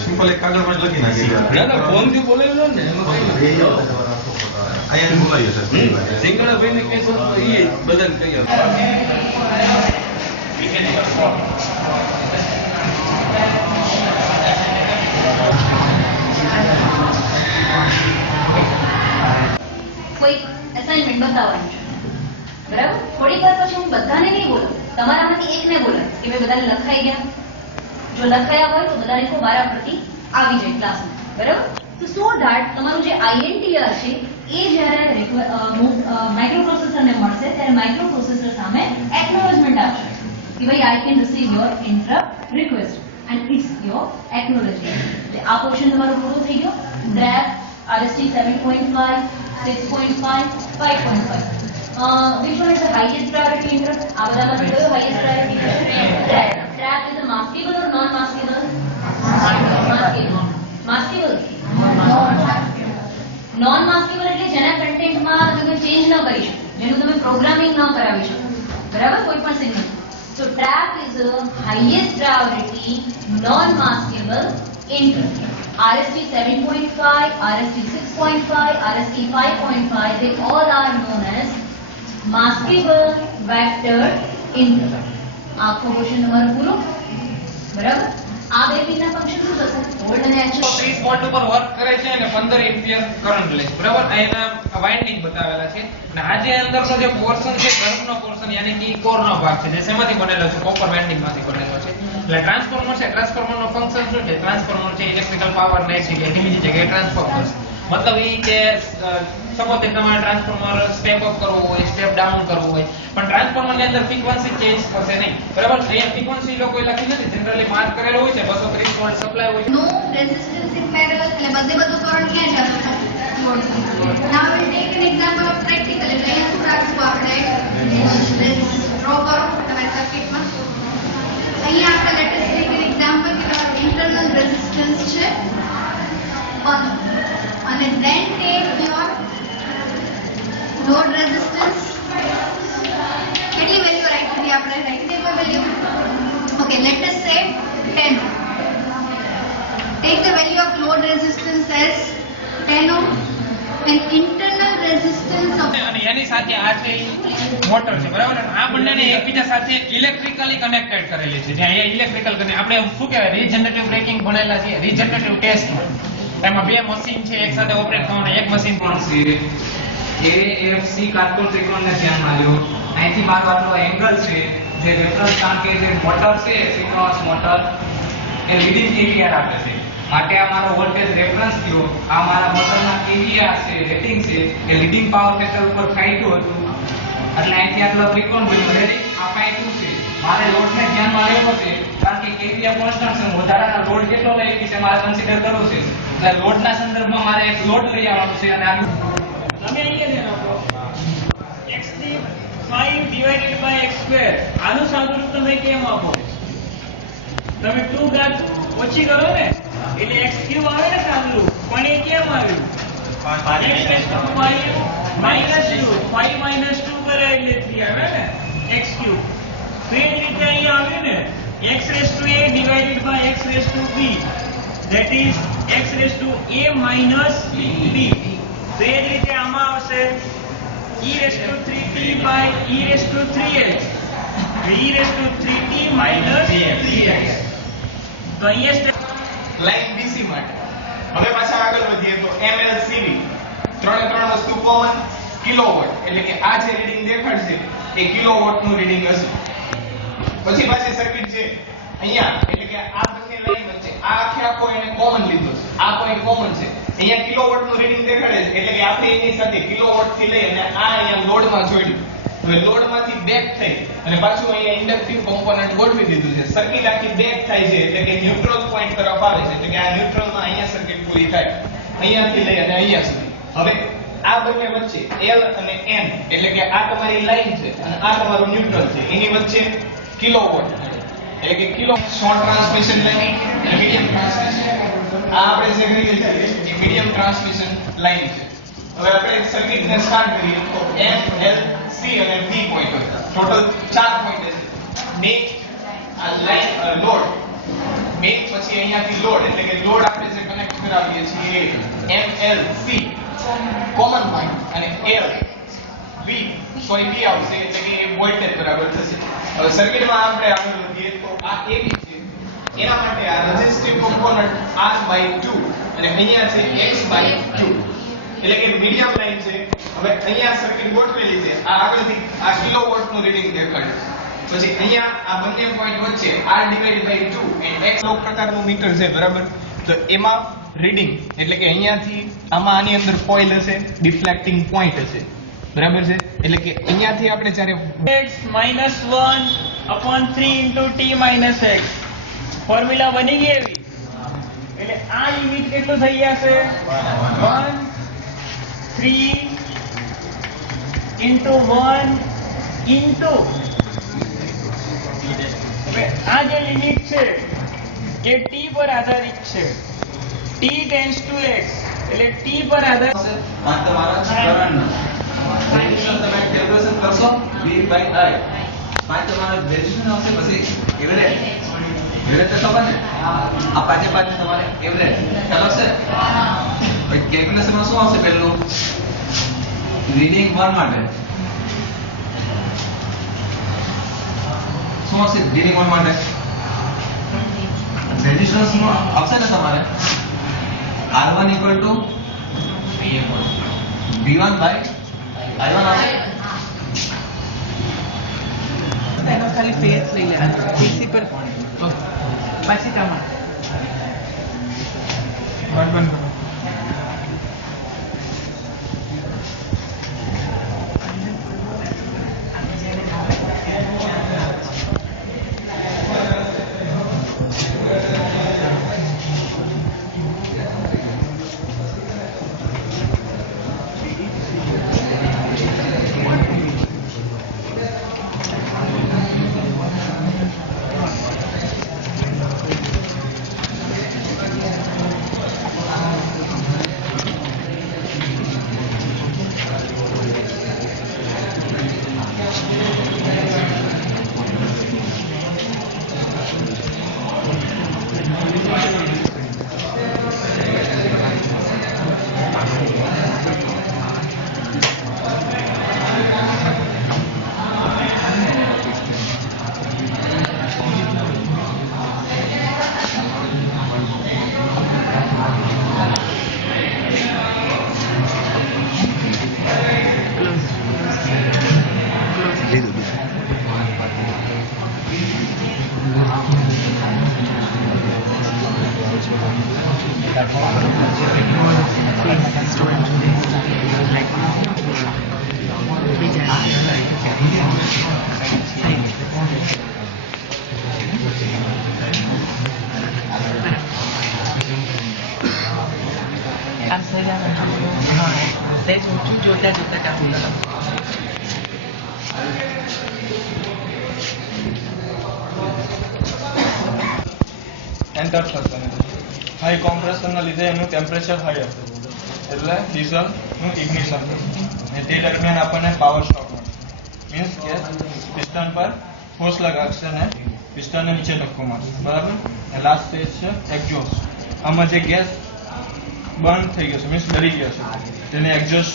Simple એક કાગળમાં જ લખી નાખી ફોન થી બોલેલો ને અહીંયા બોલાવીએ સર સિંગડાભાઈ ને કેસો એ બધાને કહીએ કોઈ અસાઇનમેન્ટ બતાવવાનું છે બરાબર થોડીક વાર પછી હું બધાને નહીં બોલું તમારામાંથી એકને બોલું કે મેં બધાને લખાઈ ગયા જો લખાયા હોય તો બધાને કો મારા પ્રતિ આવી જાય ક્લાસમાં બરાબર તો સો ધેટ તમારું જે આઈએનટીઆર છે એ જ્યારે માઇક્રોપ્રોસેસરને મળશે ત્યારે માઇક્રોપ્રોસેસર સામે એક્નોલેજમેન્ટ આપશે કે ભાઈ I can receive your interrupt request and it's your acknowledgement આ પોર્શન તમારો પૂરો થઈ ગયો ડ્રેફ RST 7.5 6.5 5.5 which one is the highest priority interrupt આ બધામાં કયો highest priority છે trap is a maskable or non maskable maskable non maskable એટલે જેના કન્ટેન્ટમાં તમે ચેન્જ ન કરી શકો જેનું તમે પ્રોગ્રામિંગ ન કરાવી શકો બરાબર કોઈ પણ signal so trap is a highest priority non maskable interrupt RST 7.5 RST 6.5 RST 5.5 they all are known as maskable vector interrupt આખો ક્વેશ્ચન તમારો પૂરો બરાબર આ બે પિનના ફંક્શન શું થશે હોલ્ડ અને એક્ચ્યુઅલ 30 વોલ્ટ ઉપર વર્ક કરે છે અને 15 એમ્પિયર કરંટ લે છે બરાબર એના વાઇન્ડિંગ બતાવેલા છે અને આ જે અંદરનો જે પોર્શન છે ગર્ભનો પોર્શન યાની કે કોરનો ભાગ છે જે શેમાંથી બનેલો છે કોપર વાઇન્ડિંગ માંથી બનેલો છે એટલે ટ્રાન્સફોર્મર છે ટ્રાન્સફોર્મરનો ફંક્શન શું છે ટ્રાન્સફોર્મર છે ઇલેક્ટ્રિકલ પાવર ને છે કે ધીમી જગ્યાએ ટ્રાન્સફોર કરશે मतलब ये કે સપોઝ તમારે ટ્રાન્સફોર્મર સ્ટેપ અપ કરવો હોય સ્ટેપ ડાઉન કરવો હોય પણ ટ્રાન્સફોર્મર ની અંદર ફ્રીક્વન્સી ચેન્જ થશે નહીં બરાબર અહીંયા ફ્રીક્વન્સી લોકો લખી નથી જનરલી માર્ક કરેલો હોય છે 230 વોલ્ટ સપ્લાય હોય નો રેઝિસ્ટન્સ ઇન પેરેલલ એટલે બધું કરંટ ક્યાં જતો છે now we take an example of practical એટલે અહીંયા શું રાખશું આપણે ડ્રો કરો તમારી સર્કિટમાં અહીંયા આપણે લેટેસ્ટ ટેક એન એક્ઝામ્પલ કે ઇન્ટરનલ રેઝિસ્ટન્સ છે and then take your load resistance કેટલી વેલ્યુ રાઈટ કરી આપણે રાઈટ કરી કોઈ value okay let us say 10 take the value of load resistance as 10 ohm and internal resistance of અને એની સાથે આ છે મોટર છે બરાબર આ બંનેને એકબીજા સાથે ઇલેક્ટ્રિકલી કનેક્ટેડ કરેલી છે જે અહીંયા ઇલેક્ટ્રિકલ કરીને આપણે શું કહેવાય રીજનરેટિવ બ્રેકિંગ ભણેલા છે રીજનરેટિવ ટેસ્ટ એમાં બે મશીન છે એક સાથે ઓપરેટ થવાના એક મશીન પણ છે AFC કાટકોણ ત્રિકોણને ધ્યાનમાં લ્યો અહીંથી મારો આટલો એંગલ છે જે રેફરન્સ કારણ કે જે મોટર છે સિંક્રોનસ મોટર એ લીડિંગ કેવીઆર આપે છે માટે આ મારો વોલ્ટેજ રેફરન્સ થયો આ મારા મોટરના કેવીઆર છે રેટિંગ છે એ લીડિંગ પાવર ફેક્ટર ઉપર ખાઈતું હતું એટલે અહીંથી આટલો ત્રિકોણ બન્યો રેડી આ પાઈ 2 છે મારે લોડને ધ્યાનમાં લેવો છે કારણ કે કેવીઆર કોન્સ્ટન્ટ છે વધારાનો લોડ કેટલો લઈ છે મારે કન્સિડર કરવો છે એટલે લોડના સંદર્ભમાં મારે એક લોડ લઈ આવવાનો છે અને આ તમે અહીંયા ધ્યાન આપો x ની 5 ડિવાઇડેડ બાય x સ્ક્વેર આનું સાદુરૂપ તમે કેમ આપો તમે 2 ઘાત ઓછી કરો ને એટલે x ક્યુબ આવે ને સાદુરૂપ પણ એ કેમ આવ્યું 5 minus 2 કરે એટલે 3 આવે ને x ક્યુબ તો એ જ રીતે અહીંયા આવ્યું ને x raised to a divided by x raised to b that is x raised to a minus b તો એ જ રીતે આમાં આવશે e raised to 3t by e raised to 3x e raised to 3t minus 3x તો અહીંયા line DC માટે હવે પાછા આગળ વધીએ તો MLCV ત્રણ વસ્તુ કોમન કિલોવોટ એટલે કે આ જે રીડિંગ દેખાડશે એ કિલોવોટ નું રીડિંગ હશે પછી પાછી સર્કિટ છે અહીંયા એટલે કે આ બંને લાઈન વચ્ચે આ આખો એને કોમન લીધો છે આ પોઈન્ટ કોમન છે અહીંયા કિલોવોટ નું રીડિંગ દેખાડે છે એટલે કે આપણે એની સાથે કિલોવોટ થી લઈ અને આ અહીંયા લોડ માં જોડ્યું હવે લોડમાંથી બેક થઈ અને પાછું અહીંયા ઇન્ડક્ટિવ કોમ્પોનન્ટ ગોઠવી દીધું છે. સર્કિટ આખી બેક થાય છે એટલે કે ન્યુટ્રલ પોઈન્ટ તરફ આવે છે, એટલે કે આ ન્યુટ્રલમાં અહીંયા સર્કિટ પૂરી થાય, અહીંયાથી લઈ અને અહીંયા સુધી. હવે આ બંને વચ્ચે L અને N એટલે કે આ તમારી લાઈન છે અને આ તમારું ન્યુટ્રલ છે, એની વચ્ચે કિલોવોટ એટલે કે કિલો શોર્ટ ટ્રાન્સમિશન લાઈન અને મીડિયમ ટ્રાન્સમિશન, આ આપણે જે કરીએ છીએ એ મીડિયમ ટ્રાન્સમિશન લાઈન છે. હવે આપણે સર્કિટને સ્ટાર્ટ કરીએ તો M L C અને V પોઈન્ટ હતા, ટોટલ 4 પોઈન્ટ છે. મેઇન આ લાઈન લોડ મેઇન, પછી અહીંયાથી લોડ એટલે કે લોડ આપણે જે કનેક્ટ કરાવીએ છીએ M L C common point અને L V આવશે એટલે કે એ વોલ્ટેજ બરાબર થશે. હવે સર્કિટમાં આપણે આગળ વધીએ તો આ AB છે, એના માટે આ રેઝિસ્ટિવ કોમ્પોનન્ટ R/2 અને અહીંયા છે X/2 એટલે કે મીડિયમ લાઈન છે. હવે અહીંયા સર્કિટ ગોઠવેલી છે, આ આગળથી આ કિલોવોટ નું રીડિંગ દેખાડે છે. પછી અહીંયા આ બંને પોઈન્ટ વચ્ચે R/2 અને X લો પ્રકારનું મીટર છે બરાબર. તો એમાં રીડિંગ એટલે કે અહીંયાથી આમાં આની અંદર કોઇલ હશે, ડિફ્લેક્ટિંગ પોઈન્ટ હશે બરાબર છે. એટલે કે અહીંયાથી આપણે જ્યારે x minus 1/3 into t minus x formula બની ગઈ એવી. એટલે આ લિમિટ કેટલું થઈ જશે 1 3 into 1 into હવે આ જે લિમિટ છે એ t પર આધારિત છે. t tends to x એટલે t પર આધારિત તમારા કરંટનો રેઝિસ્ટન્સ તમે કેલ્ક્યુલેશન કરશો V/I. પાંચ તમારા રેઝિસ્ટન્સ આવશે, પછી એવરેજ તો ખબર ને આ પાંચે તમારે એવરેજ ખ્યાલ હશે. પછી કેલ્ક્યુલેશનમાં શું આવશે? પહેલું રીડિંગ 1 માટે શું આવશે? રીડિંગ 1 માટે રેઝિસ્ટન્સ આવશે ને તમારે R1 = V1/I1 આવશે. એનો ખાલી ફેસ લઈ લેવાનો પીસી પર પછી તમારે જોતા જોતા ચાલુ એન્ટર થશે. હાઈ કોમ્પ્રેશનના લીધે એનું ટેમ્પરેચર હાઈ હશે એટલે ડીઝલનું ઇગ્નિશન અને તે દરમિયાન આપણને પાવર શોક મળશે. મીન્સ કે પિસ્ટન પર ફોર્સ લગાવશે અને પિસ્ટનને નીચે ધક્કો મારશે બરાબર. લાસ્ટ સ્ટેજ છે એક્ઝોસ્ટ. આમાં જે ગેસ બર્ન થઈ ગયો છે મીન્સ ડરી ગયો છે તેને એક્ઝોસ્ટ